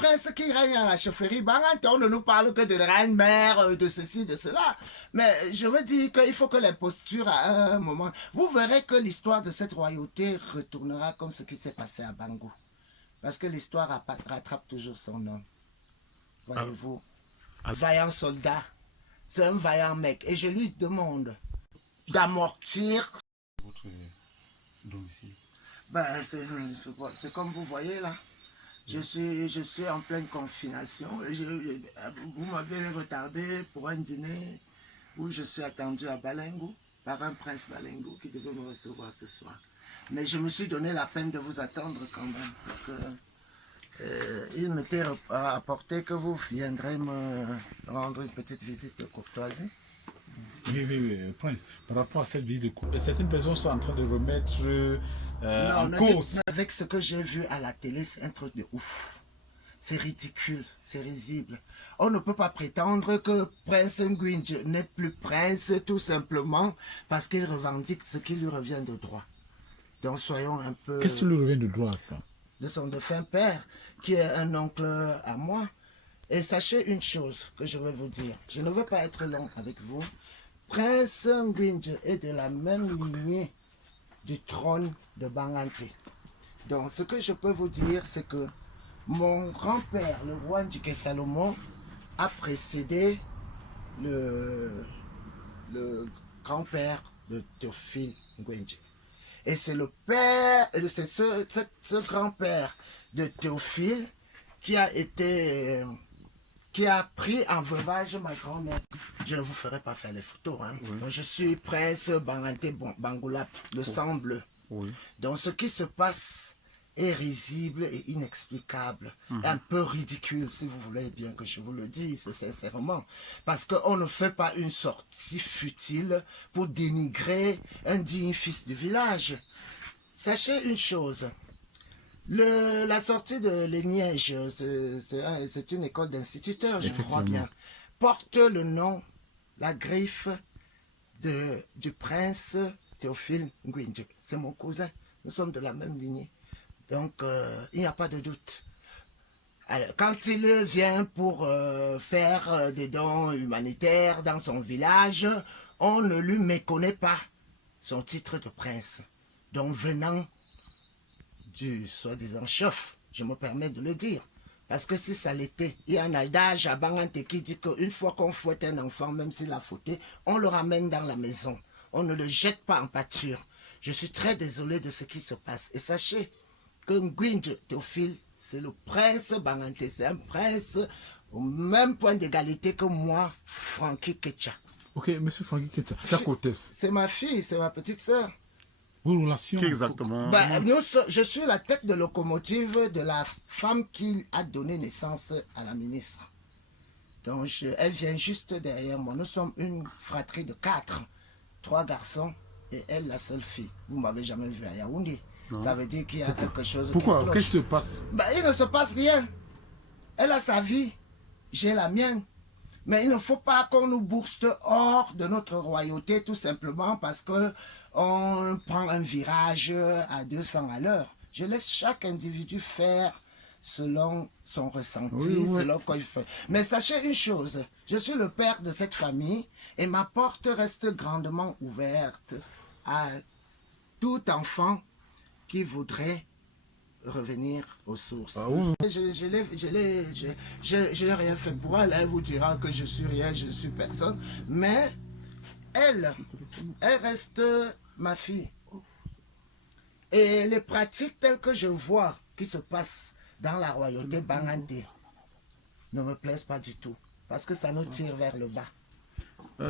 prince qui règne à la chefferie Bangante. On ne nous parle que de reine-mère, de ceci, de cela. Mais je veux dire qu'il faut que l'imposture, à un moment... Vous verrez que l'histoire de cette royauté retournera comme ce qui s'est passé à Bangou. Parce que l'histoire rattrape toujours son nom. Voyez-vous. Vaillant soldat. C'est un vaillant mec. Et je lui demande d'amortir... Votre domicile. Ben, c'est comme vous voyez là. Je suis en pleine confination. Vous m'avez retardé pour un dîner où je suis attendu à Balengo par un prince Balengo qui devait me recevoir ce soir. Mais je me suis donné la peine de vous attendre quand même parce que il m'était rapporté que vous viendrez me rendre une petite visite de courtoisie. Oui, Prince, par rapport à cette visite de cour, certaines personnes sont en train de remettre en cause. Avec ce que j'ai vu à la télé, c'est un truc de ouf. C'est ridicule, c'est risible. On ne peut pas prétendre que Prince Ngwinje n'est plus prince tout simplement parce qu'il revendique ce qui lui revient de droit. Donc soyons un peu... Qu'est-ce qui lui revient de droit, quoi? De son défunt père, qui est un oncle à moi. Et sachez une chose que je vais vous dire. Je ne veux pas être long avec vous. Prince Ngwinje est de la même lignée du trône de Bangante. Donc ce que je peux vous dire, c'est que mon grand-père, le roi Ndjike Salomon, a précédé le grand-père de Théophile Ngwinje. Et c'est le père, c'est ce grand-père de Théophile qui a été... qui a pris en veuvage ma grand-mère. Je ne vous ferai pas faire les photos. Hein. Oui. Donc, je suis prince Bangante Bangoula, le sang bleu. Oui. Donc ce qui se passe est risible et inexplicable. Un peu ridicule, si vous voulez bien que je vous le dise sincèrement. Parce qu'on ne fait pas une sortie futile pour dénigrer un digne fils du village. Sachez une chose. La sortie de l'Eniège, c'est une école d'instituteurs, je crois bien, porte le nom, la griffe du prince Théophile Ngwinje. C'est mon cousin, nous sommes de la même lignée. Donc, il n'y a pas de doute. Alors, quand il vient pour faire des dons humanitaires dans son village, on ne lui méconnaît pas son titre de prince. Donc, venant du soi-disant chef, je me permets de le dire. Parce que si ça l'était, il y a un adage à Bangante qui dit qu'une fois qu'on fouette un enfant, même s'il a fauté, on le ramène dans la maison. On ne le jette pas en pâture. Je suis très désolé de ce qui se passe. Et sachez que Ngwinje Théophile, c'est le prince Bangante. C'est un prince au même point d'égalité que moi, Frankie Ketcha. Ok, monsieur Frankie Ketcha, c'est côté. C'est ma fille, c'est ma petite sœur. Vos relations? Exactement. Je suis la tête de locomotive de la femme qui a donné naissance à la ministre. Donc, elle vient juste derrière moi. Nous sommes une fratrie de 4. 3 garçons et elle, la seule fille. Vous ne m'avez jamais vu à Yaoundé. Non. Ça veut dire qu'il y a quelque chose. Pourquoi? Qu'est-ce qui se passe? Il ne se passe rien. Elle a sa vie. J'ai la mienne. Mais il ne faut pas qu'on nous booste hors de notre royauté tout simplement parce que on prend un virage à 200 à l'heure. Je laisse chaque individu faire selon son ressenti, selon quoi il fait. Mais sachez une chose, je suis le père de cette famille et ma porte reste grandement ouverte à tout enfant qui voudrait revenir aux sources. Ah oui. Je n'ai rien fait pour elle. Elle vous dira que je suis rien, je suis personne. Mais elle reste ma fille. Et les pratiques telles que je vois qui se passent dans la royauté Bangante ne me plaisent pas du tout. Parce que ça nous tire vers le bas.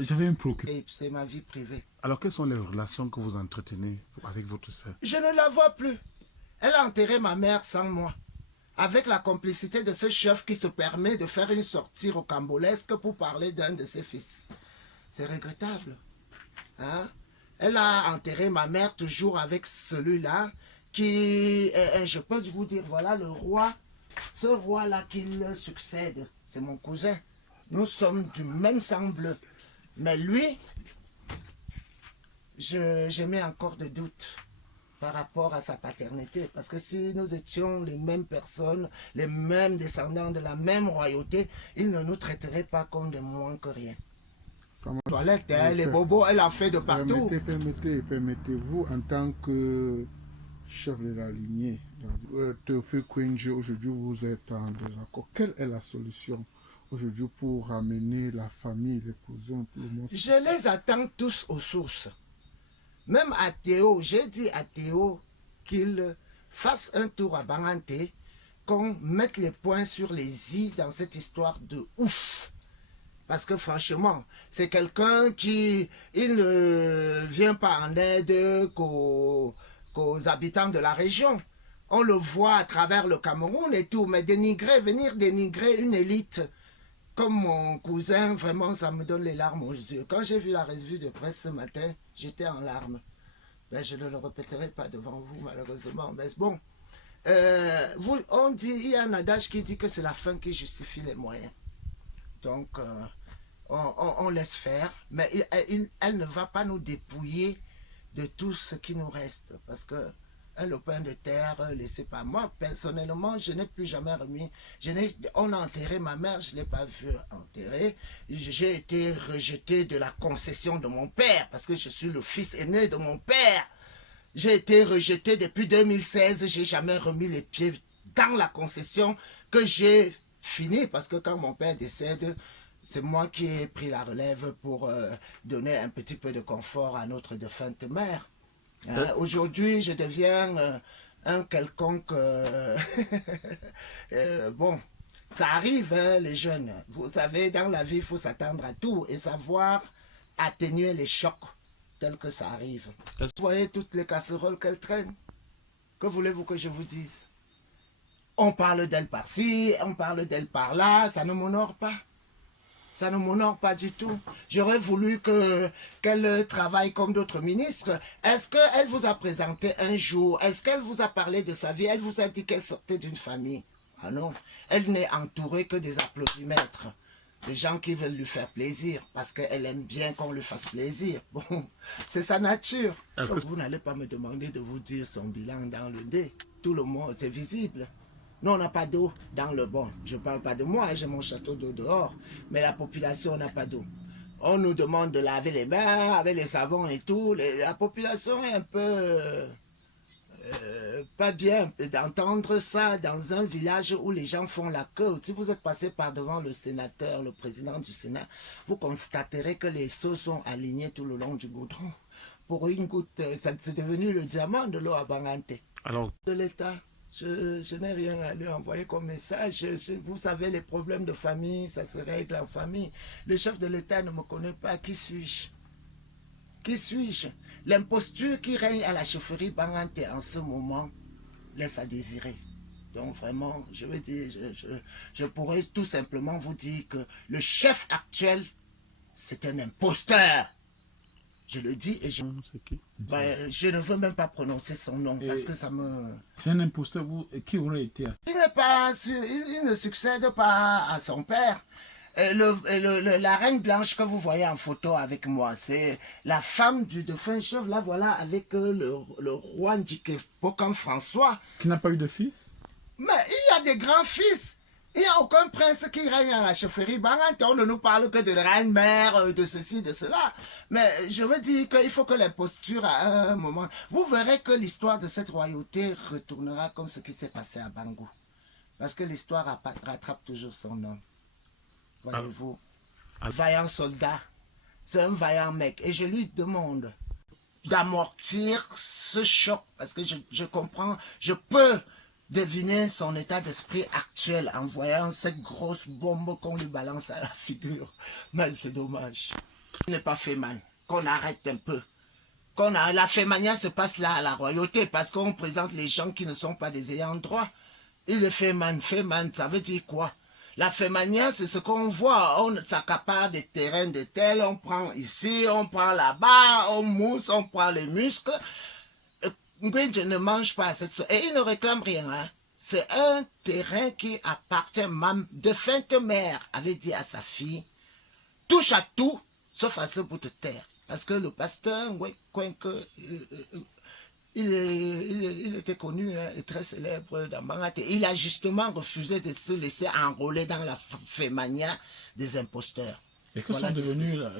J'avais une préoccupation. C'est ma vie privée. Alors, quelles sont les relations que vous entretenez avec votre sœur? Je ne la vois plus. Elle a enterré ma mère sans moi, avec la complicité de ce chef qui se permet de faire une sortie rocambolesque pour parler d'un de ses fils. C'est regrettable. Hein? Elle a enterré ma mère toujours avec celui-là qui, je peux vous dire, voilà le roi, ce roi-là qui le succède, c'est mon cousin. Nous sommes du même sang bleu. Mais lui, je mets encore des doutes. par rapport à sa paternité. Parce que si nous étions les mêmes personnes, les mêmes descendants de la même royauté, il ne nous traiterait pas comme des moins que rien. Toilette, hein, les bobos, elle en fait de partout. Permettez-vous, en tant que chef de la lignée, Théophile Kouendjé, aujourd'hui vous êtes en désaccord. Quelle est la solution aujourd'hui pour ramener la famille, les cousins, tout le monde? Je les attends tous aux sources. Même à Théo, j'ai dit à Théo qu'il fasse un tour à Banganté, qu'on mette les points sur les i dans cette histoire de ouf. Parce que franchement, c'est quelqu'un qui il ne vient pas en aide qu'aux habitants de la région. On le voit à travers le Cameroun et tout, mais venir dénigrer une élite comme mon cousin, vraiment, ça me donne les larmes aux yeux. Quand j'ai vu la revue de presse ce matin, j'étais en larmes. Ben, je ne le répéterai pas devant vous, malheureusement. Mais bon, on dit, il y a un adage qui dit que c'est la fin qui justifie les moyens. Donc, on laisse faire. Mais elle ne va pas nous dépouiller de tout ce qui nous reste. Parce que un lopin de terre laissé par moi, personnellement, je n'ai plus jamais remis. On a enterré ma mère, je ne l'ai pas vu enterrer. J'ai été rejeté de la concession de mon père, parce que je suis le fils aîné de mon père. J'ai été rejeté depuis 2016, je n'ai jamais remis les pieds dans la concession que j'ai fini, parce que quand mon père décède, c'est moi qui ai pris la relève pour donner un petit peu de confort à notre défunte mère. Aujourd'hui, je deviens un quelconque... bon, ça arrive, hein, les jeunes. Vous savez, dans la vie, il faut s'attendre à tout et savoir atténuer les chocs tels que ça arrive. Vous voyez toutes les casseroles qu'elle traîne. Que voulez-vous que je vous dise? On parle d'elle par-ci, on parle d'elle par-là, ça ne m'honore pas. Ça ne m'honore pas du tout. J'aurais voulu qu'elle travaille comme d'autres ministres. Est-ce qu'elle vous a présenté un jour? Est-ce qu'elle vous a parlé de sa vie? Elle vous a dit qu'elle sortait d'une famille? Ah non. Elle n'est entourée que des applaudimètres. Des gens qui veulent lui faire plaisir. Parce qu'elle aime bien qu'on lui fasse plaisir. Bon, c'est sa nature. Donc, vous n'allez pas me demander de vous dire son bilan dans le dé. Tout le monde, c'est visible. Nous, on n'a pas d'eau dans le bon. Je ne parle pas de moi, j'ai mon château d'eau dehors. Mais la population n'a pas d'eau. On nous demande de laver les mains avec les savons et tout. La population est un peu... pas bien d'entendre ça dans un village où les gens font la queue. Si vous êtes passé par devant le sénateur, le président du Sénat, vous constaterez que les seaux sont alignés tout le long du goudron. Pour une goutte, c'est devenu le diamant de l'eau à Banganté. Alors, de l'État. Je n'ai rien à lui envoyer comme message. Vous savez, les problèmes de famille, ça se règle en famille. Le chef de l'État ne me connaît pas. Qui suis-je? Qui suis-je? L'imposture qui règne à la chefferie Banganté en ce moment laisse à désirer. Donc vraiment, je veux dire, je pourrais tout simplement vous dire que le chef actuel, c'est un imposteur. Je le dis et je ne veux même pas prononcer son nom parce que ça me... C'est un imposteur, qui aurait été... Il ne succède pas à son père. La reine blanche que vous voyez en photo avec moi, c'est la femme du défunt chef, là voilà, avec le roi Ndjike-Pokan François. Qui n'a pas eu de fils? Mais il y a des grands-fils. Il n'y a aucun prince qui règne à la chefferie Banganté. On ne nous parle que de reine-mère, de ceci, de cela. Mais je veux dire qu'il faut que l'imposture, à un moment... Vous verrez que l'histoire de cette royauté retournera comme ce qui s'est passé à Bangou. Parce que l'histoire rattrape toujours son homme. Voyez-vous. Vaillant soldat. C'est un vaillant mec. Et je lui demande d'amortir ce choc. Parce que je comprends, je peux... deviner son état d'esprit actuel en voyant cette grosse bombe qu'on lui balance à la figure. Mais c'est dommage. Il n'est pas Féman. Qu'on arrête un peu. La Fémania se passe là à la royauté parce qu'on présente les gens qui ne sont pas des ayants droit. Il est Féman. Féman, ça veut dire quoi? La Fémania, c'est ce qu'on voit. On s'accapare des terrains de tel, on prend ici, on prend là-bas, on mousse, on prend les muscles. Je ne mange pas cette chose. Et il ne réclame rien. Hein. C'est un terrain qui appartient. Ma défunte mère avait dit à sa fille, touche à tout, sauf à ce bout de terre. Parce que le pasteur, il était connu hein, et très célèbre dans Bangaté. Il a justement refusé de se laisser enrôler dans la fémania des imposteurs. Et que sont devenus là?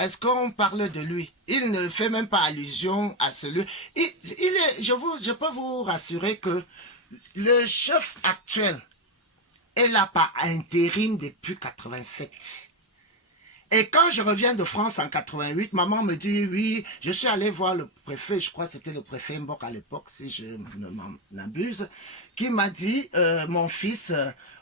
Est-ce qu'on parle de lui? Il ne fait même pas allusion à celui. Je peux vous rassurer que le chef actuel est là par intérim depuis 87. Et quand je reviens de France en 88, maman me dit, oui, je suis allé voir le préfet, je crois que c'était le préfet Mbok à l'époque, si je ne m'en abuse, qui m'a dit, mon fils,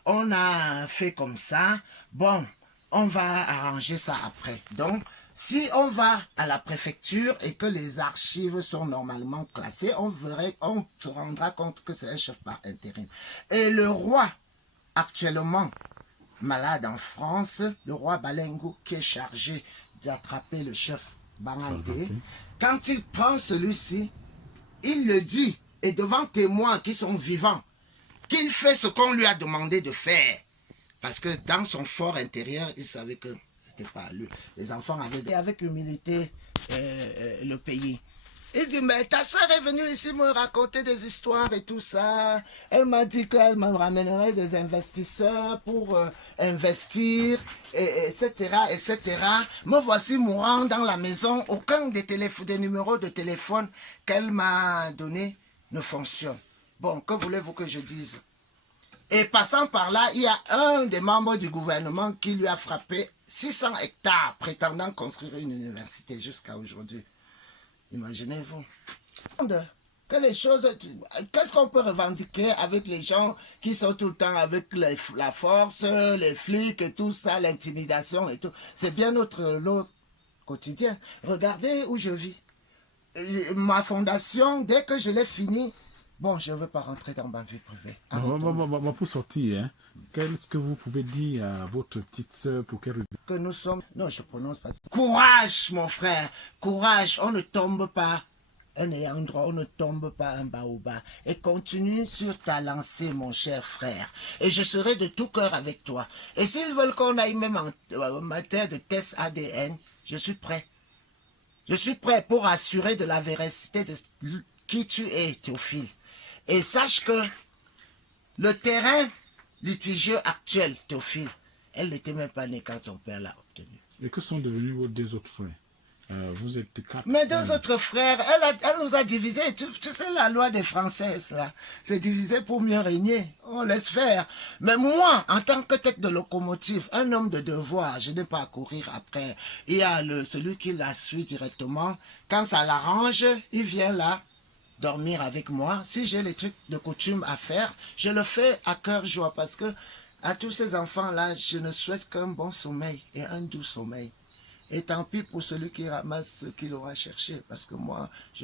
on a fait comme ça, bon, on va arranger ça après. Donc, si on va à la préfecture et que les archives sont normalement classées, on se rendra compte que c'est un chef par intérim. Et le roi, actuellement, malade en France, le roi Balengo qui est chargé d'attraper le chef Banganté, quand il prend celui-ci, il le dit, et devant témoins qui sont vivants, qu'il fait ce qu'on lui a demandé de faire. Parce que dans son fort intérieur, il savait que c'était pas à lui. Les enfants avaient avec humilité le pays. Il dit, mais ta soeur est venue ici me raconter des histoires et tout ça. Elle m'a dit qu'elle me ramènerait des investisseurs pour investir, etc., etc. Me voici mourant dans la maison. Aucun des numéros de téléphone qu'elle m'a donné ne fonctionne. Bon, que voulez-vous que je dise? Et passant par là, il y a un des membres du gouvernement qui lui a frappé 600 hectares prétendant construire une université jusqu'à aujourd'hui. Imaginez-vous. Que les choses, qu'est-ce qu'on peut revendiquer avec les gens qui sont tout le temps avec la force, les flics et tout ça, l'intimidation et tout. C'est bien notre lot quotidien. Regardez où je vis. Ma fondation, dès que je l'ai finie, bon, je ne veux pas rentrer dans ma vie privée. Pour sortir, hein, qu'est-ce que vous pouvez dire à votre petite soeur pour qu'elle... Que nous sommes... Non, je prononce pas ça. Courage, mon frère. Courage. On ne tombe pas un ayant droit. On ne tombe pas un baobab. Et continue sur ta lancée, mon cher frère. Et je serai de tout cœur avec toi. Et s'ils veulent qu'on aille même en matière de test ADN, je suis prêt. Je suis prêt pour assurer de la véracité de qui tu es, Théophile. Et sache que le terrain litigieux actuel, Théophile, elle n'était même pas née quand ton père l'a obtenu. Et que sont devenus vos deux autres frères? Vous êtes 4. Mes deux autres frères, elle nous a divisés. Tu sais, la loi des Françaises, là, c'est divisé pour mieux régner. On laisse faire. Mais moi, en tant que tête de locomotive, un homme de devoir, je n'ai pas à courir après. Il y a celui qui la suit directement. Quand ça l'arrange, il vient là dormir avec moi. Si j'ai les trucs de coutume à faire, je le fais à cœur joie parce que à tous ces enfants-là, je ne souhaite qu'un bon sommeil et un doux sommeil. Et tant pis pour celui qui ramasse ce qu'il aura cherché, parce que moi, je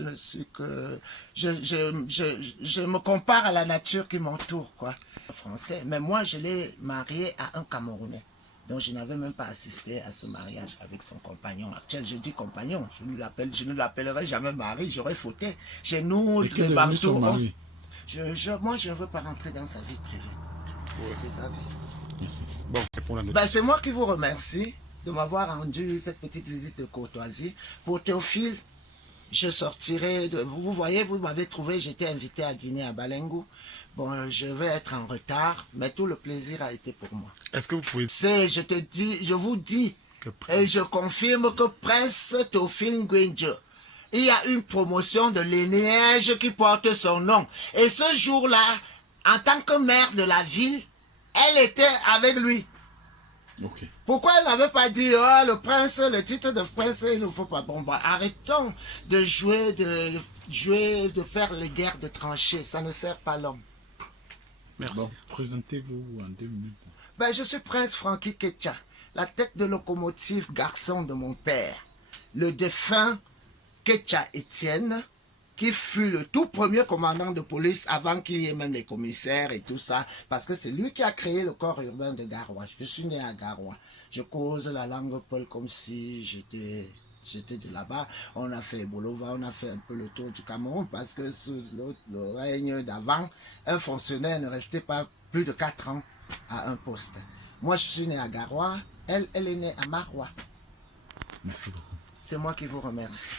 ne suis que... Je me compare à la nature qui m'entoure, quoi. Français. Mais moi, je l'ai marié à un Camerounais. Donc, je n'avais même pas assisté à ce mariage avec son compagnon actuel. Je dis compagnon, je ne l'appellerai jamais mari, j'aurais fauté. Chez nous, les Bantous, moi, je ne veux pas rentrer dans sa vie privée. Ouais. C'est sa vie. Merci. Bon, c'est moi qui vous remercie de m'avoir rendu cette petite visite de courtoisie. Pour Théophile, je sortirai de... Vous voyez, vous m'avez trouvé, j'étais invité à dîner à Balengo. Bon, je vais être en retard, mais tout le plaisir a été pour moi. Est-ce que vous pouvez... Je vous dis, et je confirme que Prince Théophile Ngwenje, il y a une promotion de lignage qui porte son nom. Et ce jour-là, en tant que maire de la ville, elle était avec lui. Okay. Pourquoi elle n'avait pas dit, oh, le prince, le titre de prince, il ne faut pas. Bon, bah, arrêtons de jouer, de faire les guerres de tranchées. Ça ne sert pas l'homme. Merci. Bon, présentez-vous en 2 minutes. Ben, je suis Prince Franky Ketcha, la tête de locomotive garçon de mon père, le défunt Ketcha Étienne, qui fut le tout premier commandant de police avant qu'il y ait même les commissaires et tout ça, parce que c'est lui qui a créé le corps urbain de Garoua. Je suis né à Garoua. Je cause la langue Peul comme si j'étais de là-bas. On a fait Bolova, on a fait un peu le tour du Cameroun, parce que sous le règne d'avant, un fonctionnaire ne restait pas plus de 4 ans à un poste. Moi, je suis né à Garoua, elle est née à Maroua. Merci beaucoup. C'est moi qui vous remercie.